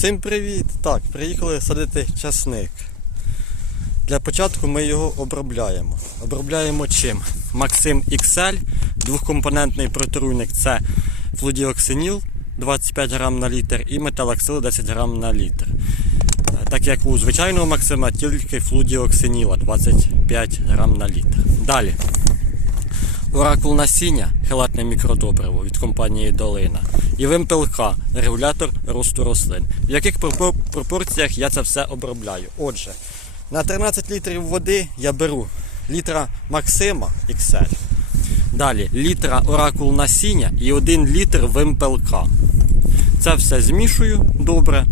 Всім привіт! Так, приїхали садити часник. Для початку ми його обробляємо. Обробляємо чим? Максим XL, двохкомпонентний протруйник це флудіоксиніл 25 грам на літр і металаксил 10 грам на літр. Так як у звичайного Максима тільки флудіоксиніла 25 грам на літр. Далі. Оракул насіння, хелатне мікродобриво від компанії Долина. І вимпелка, регулятор росту рослин. В яких пропорціях я це все обробляю? Отже, на 13 літрів води я беру літра Максима XL. Далі літра оракул насіння і 1 літр вимпелка. Це все змішую добре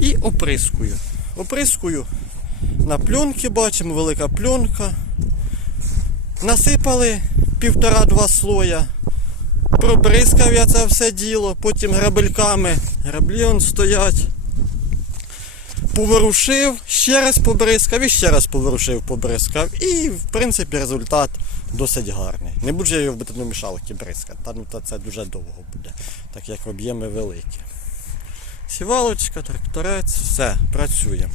і оприскую. Оприскую на пленки, бачимо, велика пленка. Насипали півтора-два слоя. Пробризкав я це все діло, потім грабельками. Граблі он стоять. Поворушив, ще раз побризкав і ще раз поворушив, побризкав. І в принципі результат досить гарний. Не буду я його в бетономішалки бризкати, та, ну, та це дуже довго буде, так як об'єми великі. Сівалочка, тракторець, все, працюємо.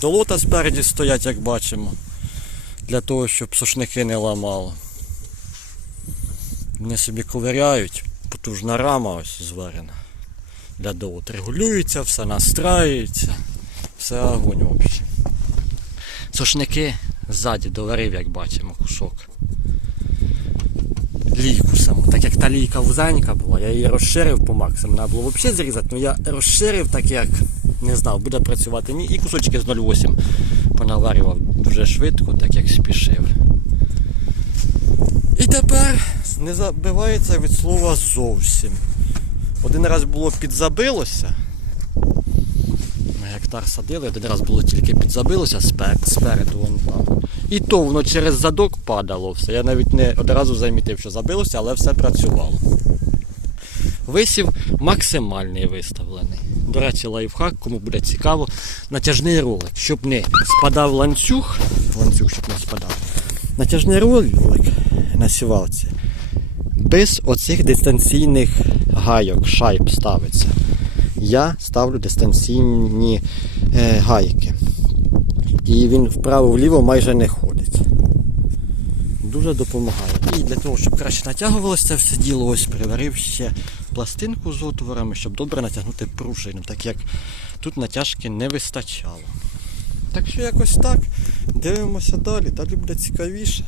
Долота спереді стоять, як бачимо, для того, щоб сушники не ламало. Вони собі ковиряють, потужна рама ось зварена. Для долот регулюється, все настраюється, все огонь взагалі. Сушники ззаді доварив, як бачимо, кусок. Лійку саму, так як та лійка вузенька була, я її розширив по максимуму. Треба було взагалі зрізати, але я розширив так як не знав, буде працювати ні. І кусочки з 0,8 понаварював дуже швидко, так як спішив. І тепер не забивається від слова зовсім. Один раз було підзабилося. На гектар садили, один раз було тільки підзабилося спер- спереду вон там. І то воно через задок падало все. Я навіть не одразу замітив, що забилося, але все працювало. Висів максимальний виставлений. До речі, лайфхак, кому буде цікаво, натяжний ролик, щоб не спадав ланцюг, ланцюг, щоб не спадав. Натяжний ролик на сівалці без оцих дистанційних гайок, шайб ставиться. Я ставлю дистанційні е, гайки. І він вправо-вліво майже не ходить. Дуже допомагає. І для того, щоб краще натягувалося це все діло, ось приварив ще пластинку з отворами, щоб добре натягнути пружину, так як тут натяжки не вистачало. Так що якось так. Дивимося далі, далі буде цікавіше.